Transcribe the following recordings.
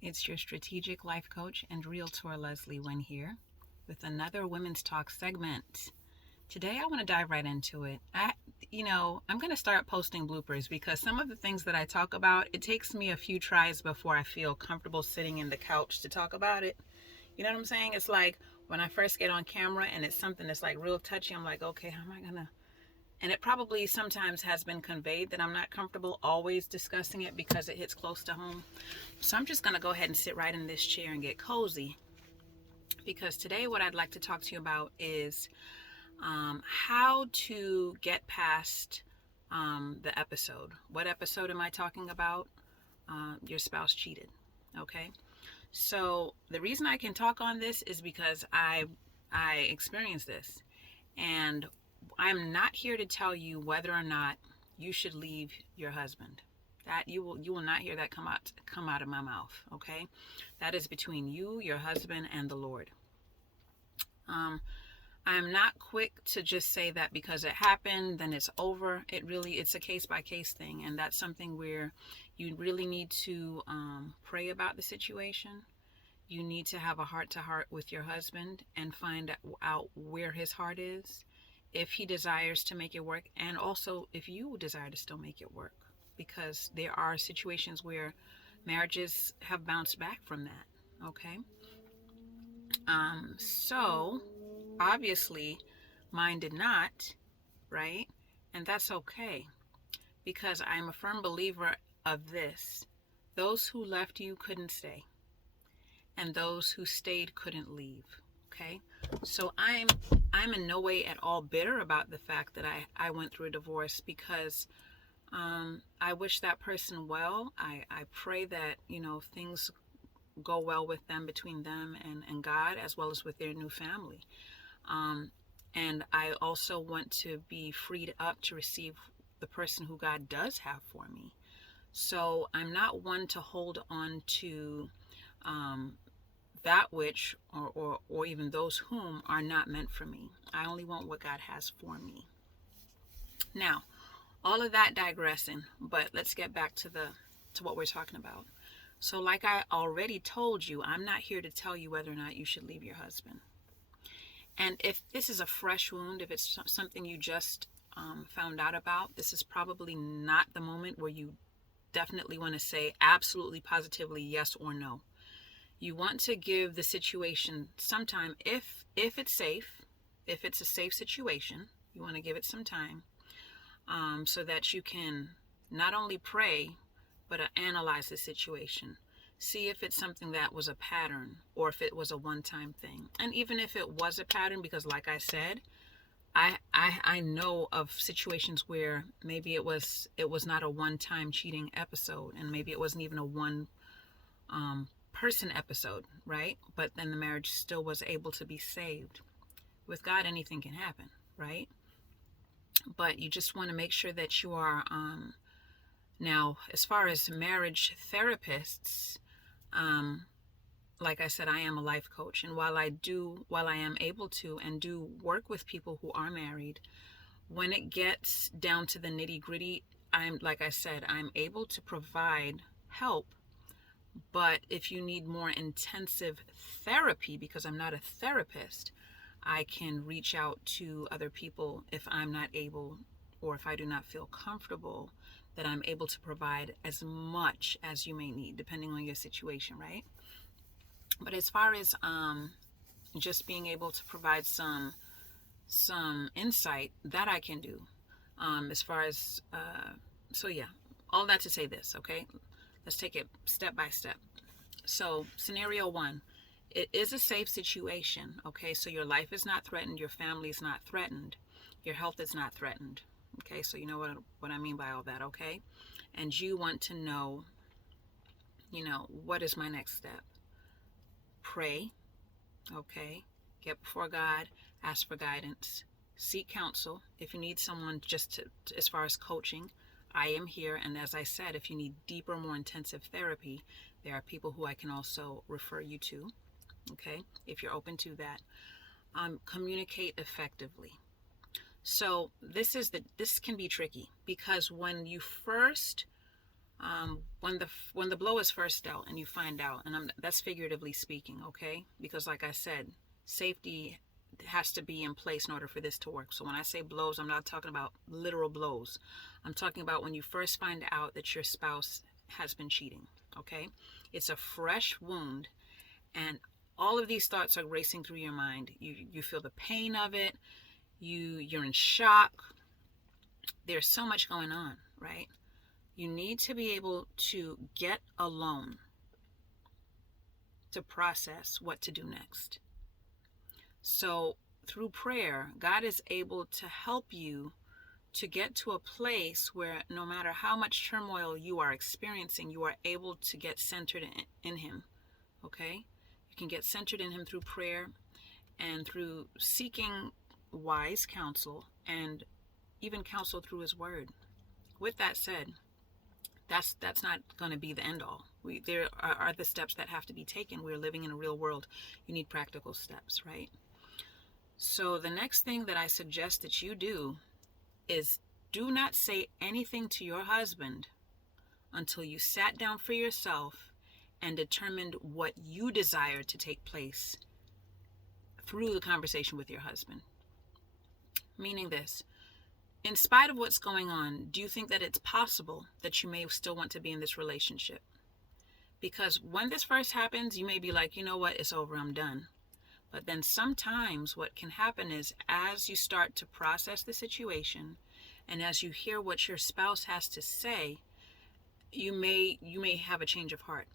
It's your strategic life coach and realtor Leslie Wynn here with another Women's Talk segment. Today I want to dive right into it. I'm going to start posting bloopers because some of the things that I talk about, it takes me a few tries before I feel comfortable sitting in the couch to talk about it. You know what I'm saying? It's like when I first get on camera and it's something that's like real touchy, I'm like, okay, how am I going to? And it probably sometimes has been conveyed that I'm not comfortable always discussing it because it hits close to home. So I'm just going to go ahead and sit right in this chair and get cozy, because today what I'd like to talk to you about is how to get past the episode. What episode am I talking about? Your spouse cheated. Okay. So the reason I can talk on this is because I experienced this, and I'm not here to tell you whether or not you should leave your husband. That you will not hear that come out of my mouth. Okay, that is between you, your husband, and the Lord. I'm not quick to just say that because it happened, then it's over. It's a case by case thing, and that's something where you really need to pray about the situation. You need to have a heart to heart with your husband and find out where his heart is, if he desires to make it work, and also if you desire to still make it work, because there are situations where marriages have bounced back from that. Okay. So obviously mine did not, right? And that's okay, because I'm a firm believer of this: those who left you couldn't stay, and those who stayed couldn't leave. Okay. So I'm in no way at all bitter about the fact that I went through a divorce, because I wish that person well. I pray that, things go well with them, between them and God, as well as with their new family. And I also want to be freed up to receive the person who God does have for me. So I'm not one to hold on to that which or even those whom are not meant for me. I only want what God has for me. Now, all of that digressing, but let's get back to what we're talking about. So like I already told you, I'm not here to tell you whether or not you should leave your husband. And if this is a fresh wound, if it's something you just found out about, this is probably not the moment where you definitely want to say absolutely positively yes or no. You want to give the situation some time. If it's safe, if it's a safe situation, you want to give it some time, so that you can not only pray, but analyze the situation. See if it's something that was a pattern, or if it was a one-time thing. And even if it was a pattern, because like I said, I know of situations where maybe it was not a one-time cheating episode, and maybe it wasn't even a one person episode, right? But then the marriage still was able to be saved. With God, anything can happen, right? But you just want to make sure that you are now, as far as marriage therapists, like I said, I am a life coach, and while I am able to and do work with people who are married, when it gets down to the nitty-gritty, like I said, I'm able to provide help. But if you need more intensive therapy, because I'm not a therapist, I can reach out to other people if I'm not able, or if I do not feel comfortable that I'm able to provide as much as you may need, depending on your situation, right? But as far as just being able to provide some insight, that I can do. As far as so yeah, all that to say this, okay? Let's take it step by step. So scenario one, it is a safe situation, okay? So your life is not threatened, your family is not threatened, your health is not threatened, okay? So you know what I mean by all that, okay? And you want to know, what is my next step? Pray, okay? Get before God, ask for guidance, seek counsel. If you need someone just to as far as coaching, I am here. And as I said, if you need deeper, more intensive therapy, there are people who I can also refer you to, okay, if you're open to that. Communicate effectively. So this can be tricky, because when you first When the blow is first dealt and you find out, and that's figuratively speaking, okay? Because like I said, safety has to be in place in order for this to work. So when I say blows, I'm not talking about literal blows. I'm talking about when you first find out that your spouse has been cheating, okay? It's a fresh wound, and all of these thoughts are racing through your mind. You feel the pain of it. You're in shock. There's so much going on, right? You need to be able to get alone to process what to do next. So through prayer, God is able to help you to get to a place where no matter how much turmoil you are experiencing, you are able to get centered in Him, okay? You can get centered in Him through prayer and through seeking wise counsel and even counsel through His Word. With that said, that's not going to be the end all. There are the steps that have to be taken. We're living in a real world. You need practical steps, right? So the next thing that I suggest that you do is do not say anything to your husband until you sat down for yourself and determined what you desire to take place through the conversation with your husband. Meaning this, in spite of what's going on, do you think that it's possible that you may still want to be in this relationship? Because when this first happens, you may be like, you know what, it's over, I'm done. But then sometimes what can happen is as you start to process the situation and as you hear what your spouse has to say, you may have a change of heart.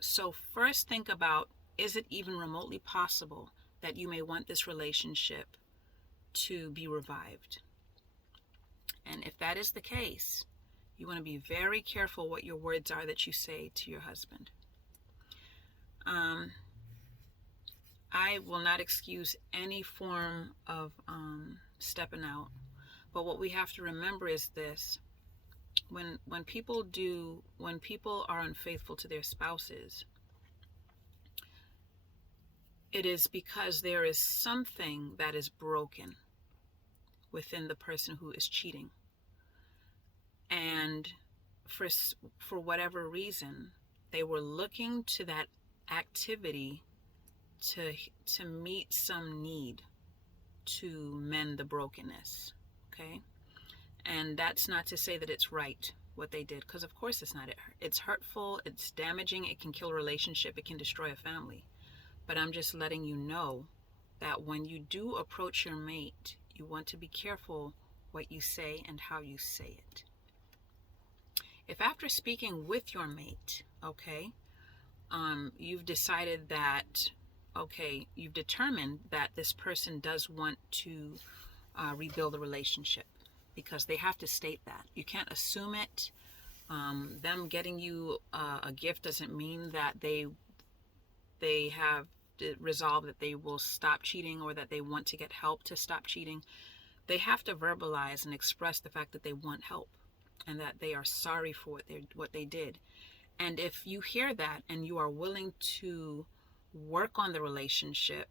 So first think about, is it even remotely possible that you may want this relationship to be revived? And if that is the case, you want to be very careful what your words are that you say to your husband. I will not excuse any form of stepping out. But what we have to remember is this. When people are unfaithful to their spouses, it is because there is something that is broken within the person who is cheating. And for whatever reason, they were looking to that activity to meet some need to mend the brokenness, okay? And that's not to say that it's right what they did, because of course it's not. It's hurtful, it's damaging, it can kill a relationship, it can destroy a family. But I'm just letting you know that when you do approach your mate, you want to be careful what you say and how you say it. If after speaking with your mate, okay, you've decided that, okay, you've determined that this person does want to rebuild the relationship, because they have to state that. You can't assume it. Them getting you a gift doesn't mean that they have resolved that they will stop cheating or that they want to get help to stop cheating. They have to verbalize and express the fact that they want help and that they are sorry for what they did. And if you hear that and you are willing to work on the relationship,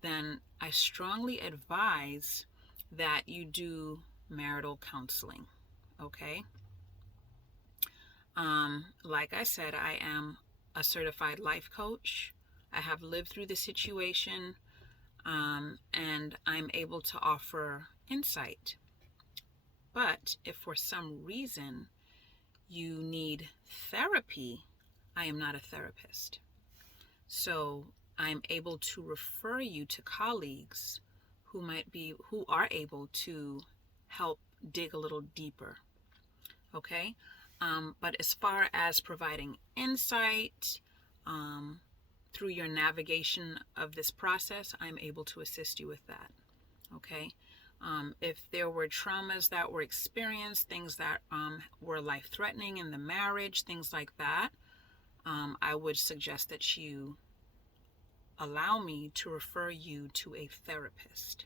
then I strongly advise that you do marital counseling, okay? Like I said, I am a certified life coach. I have lived through the situation, and I'm able to offer insight. But if for some reason you need therapy, I am not a therapist. So I'm able to refer you to colleagues who are able to help dig a little deeper. Okay? But as far as providing insight through your navigation of this process, I'm able to assist you with that. Okay? If there were traumas that were experienced, things that were life-threatening in the marriage, things like that, I would suggest that you allow me to refer you to a therapist.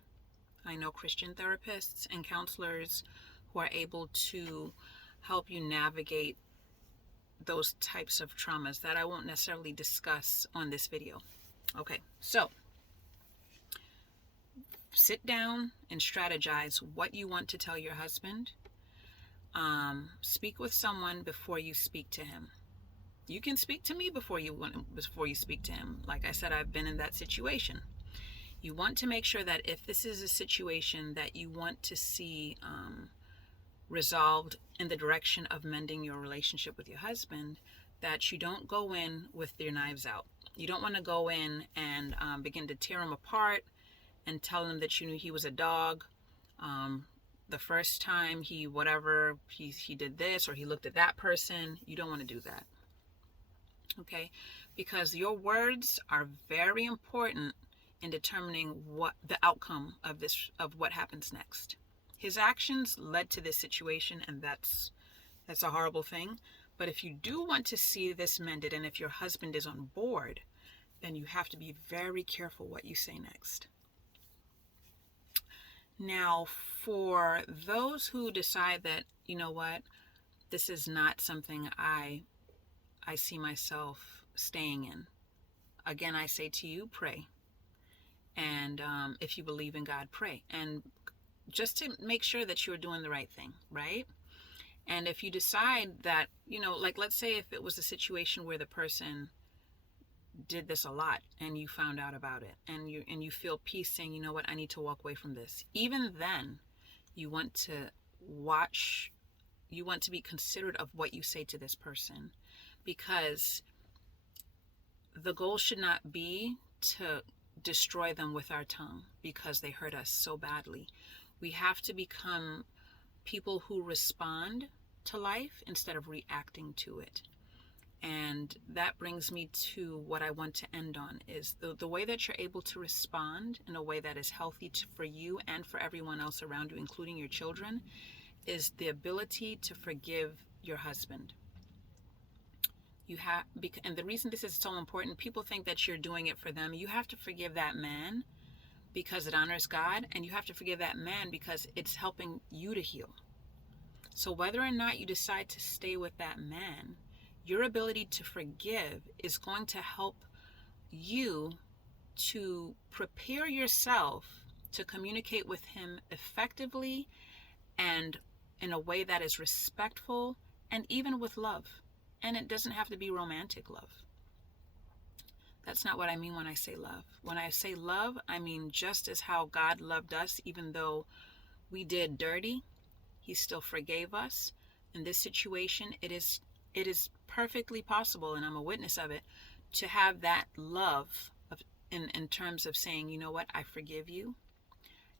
I know Christian therapists and counselors who are able to help you navigate those types of traumas that I won't necessarily discuss on this video. Okay, so sit down and strategize what you want to tell your husband. Speak with someone before you speak to him. You can speak to me before you speak to him. Like I said, I've been in that situation. You want to make sure that if this is a situation that you want to see resolved in the direction of mending your relationship with your husband, that you don't go in with your knives out. You don't want to go in and begin to tear him apart and tell him that you knew he was a dog. The first time he did this, or he looked at that person. You don't want to do that. Okay? Because your words are very important in determining what the outcome of what happens next. His actions led to this situation, and that's a horrible thing. But if you do want to see this mended, and if your husband is on board, then you have to be very careful what you say next. Now, for those who decide that, you know what, this is not something I see myself staying in, again, I say to you, pray. And if you believe in God, pray. And just to make sure that you're doing the right thing, right? And if you decide that, like let's say if it was a situation where the person did this a lot and you found out about it, and you feel peace saying, you know what, I need to walk away from this. Even then, you want to be considerate of what you say to this person, because the goal should not be to destroy them with our tongue because they hurt us so badly. We have to become people who respond to life instead of reacting to it. And that brings me to what I want to end on, is the way that you're able to respond in a way that is healthy for you and for everyone else around you, including your children, is the ability to forgive your husband. And the reason this is so important, people think that you're doing it for them. You have to forgive that man because it honors God, and you have to forgive that man because it's helping you to heal. So whether or not you decide to stay with that man, your ability to forgive is going to help you to prepare yourself to communicate with him effectively and in a way that is respectful and even with love. And it doesn't have to be romantic love. That's not what I mean when I say love. When I say love, I mean just as how God loved us, even though we did dirty, he still forgave us. In this situation, it is perfectly possible, and I'm a witness of it, to have that love in terms of saying, you know what, I forgive you,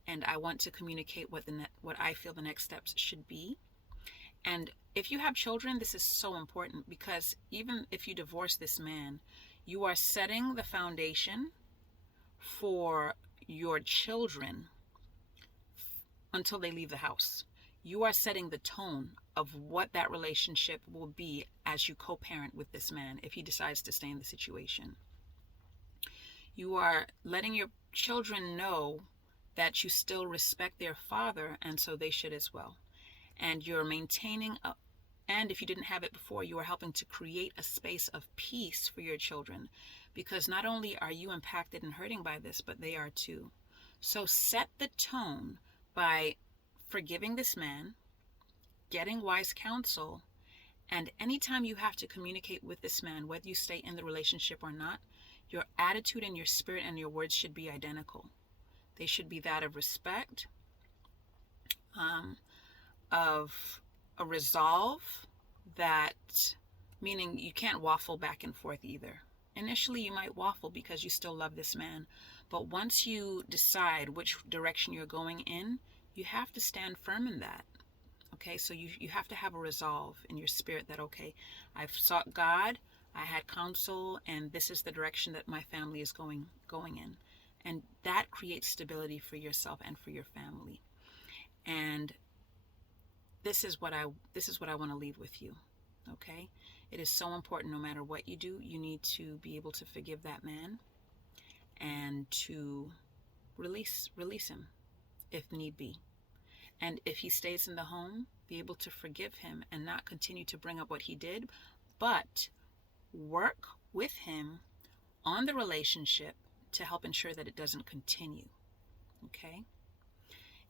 and I want to communicate what I feel the next steps should be. And if you have children, this is so important, because even if you divorce this man, you are setting the foundation for your children until they leave the house. You are setting the tone of what that relationship will be as you co-parent with this man if he decides to stay in the situation. You are letting your children know that you still respect their father, and so they should as well. And you're maintaining and if you didn't have it before, you are helping to create a space of peace for your children, because not only are you impacted and hurting by this, but they are too. So set the tone by forgiving this man, getting wise counsel, and anytime you have to communicate with this man, whether you stay in the relationship or not, your attitude and your spirit and your words should be identical. They should be that of respect, of a resolve, that meaning you can't waffle back and forth either. Initially, you might waffle because you still love this man, but once you decide which direction you're going in, you have to stand firm in that. Okay, so you have to have a resolve in your spirit that, okay, I've sought God, I had counsel, and this is the direction that my family is going in. And that creates stability for yourself and for your family. And this is what I want to leave with you. Okay? It is so important, no matter what you do, you need to be able to forgive that man and to release him if need be. And if he stays in the home, be able to forgive him and not continue to bring up what he did, but work with him on the relationship to help ensure that it doesn't continue. Okay?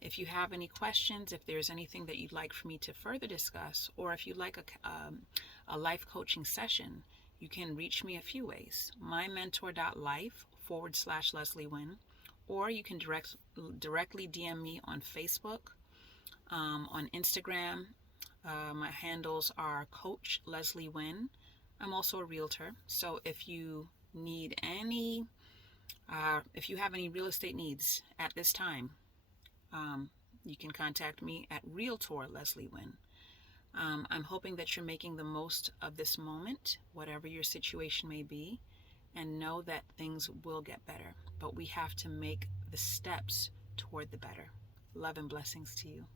If you have any questions, if there's anything that you'd like for me to further discuss, or if you'd like a life coaching session, you can reach me a few ways. mymentor.life/Leslie Wynn, or you can directly DM me on Facebook, on Instagram. My handles are Coach Leslie Wynn. I'm also a realtor, so if you need if you have any real estate needs at this time, you can contact me at Realtor Leslie Wynn. I'm hoping that you're making the most of this moment, whatever your situation may be, and know that things will get better. But we have to make the steps toward the better. Love and blessings to you.